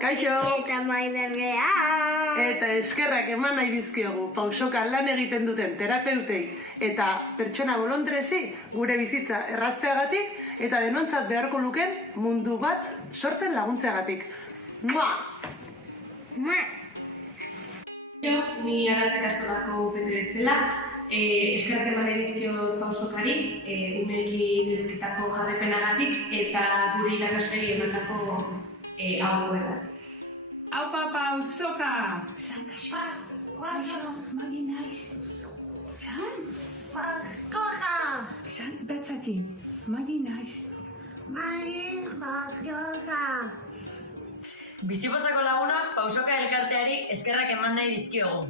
Kaixo! Eta Maidergea! Eta eskerrak eman nahi dizkiogu pausokan lan egiten duten terapeutei eta pertsona bolondresi gure bizitza errazteagatik eta denontzat beharko luken mundu bat sortzen laguntzeagatik. Mua! Ni Arratz Ikastolako Petre bezala, eskerrak eman nahi dizkiot pausokari, umeekin edukitako jarrepenagatik eta gure irakaslei emandako aurregatik. Aupa pausoka! San kaixo! Kaixo, magi naiz. San? Koja! San, betzaki. Magi naiz. Magi koja! Biziposako lagunak pausoka elkarteari eskerrak eman nahi dizkiogu.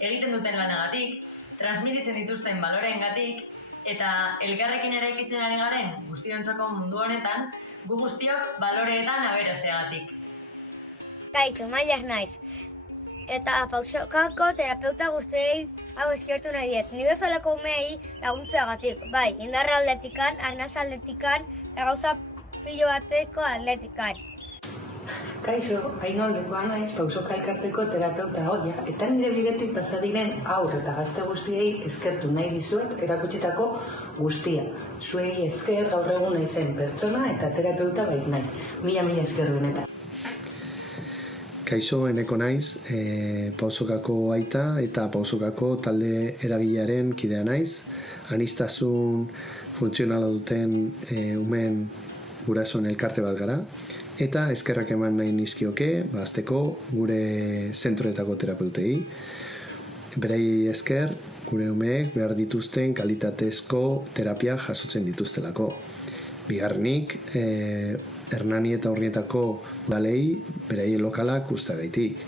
Egiten duten lanagatik, transmititzen dituzten baloreengatik eta elkarrekin eraikitzen ari garen guztiontzako mundu honetan, gu guztiok baloreetan aberasteagatik. Kaixo, Maider naiz. Eta pausokako terapeuta guztiei hau eskertu nahi diet. Ni bezalako umeei laguntzeagatik. Bai, indarra aldetikan, arnaz aldetikan, eta gauza pilo bateko aldetikan. Kaixo, Ainhoa Aldekoa naiz, pausoka elkarteko terapeuta hoia, eta nire bidetik pasadiren aur eta gazte guztiei eskertu nahi dizuet erakutsitako guztia. Zuei esker gaur egun naizen pertsona eta terapeuta bait naiz. Mila esker benetan. Kaixo, Eneko naiz, pausokako aita eta pausokako talde eragilearen kidea naiz. Aniztasun funtzionala duten umeen gurasoen elkarte bat gara. Eta eskerrak eman nahi nizkioke, azteko gure zentroetako terapeutei. Berei esker, gure umeek behar dituzten kalitatezko terapia jasotzen dituztelako. Bigarrenik, Hernani eta Urnietako udalei beraien lokalak ustagaitik.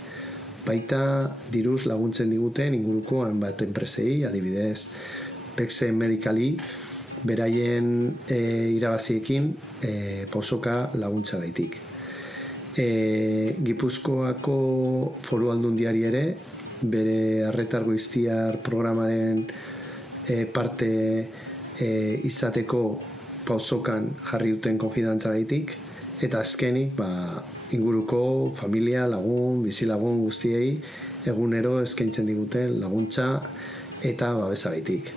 Baita diruz laguntzen diguten inguruko hainbat enpresei, adibidez, Pexe Medikali, beraien irabaziekin pausoka laguntzagaitik. Gipuzkoako Foru Aldundiari ere bere arretar goiztiar programaren parte izateko pausokan jarri duten konfidantzagaitik eta azkenik inguruko familia, lagun, bizilagun guztiei egunero eskaintzen diguten laguntza eta babesagaitik.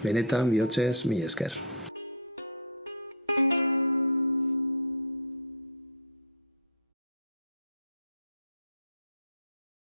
Benetan bihotzez, mila esker.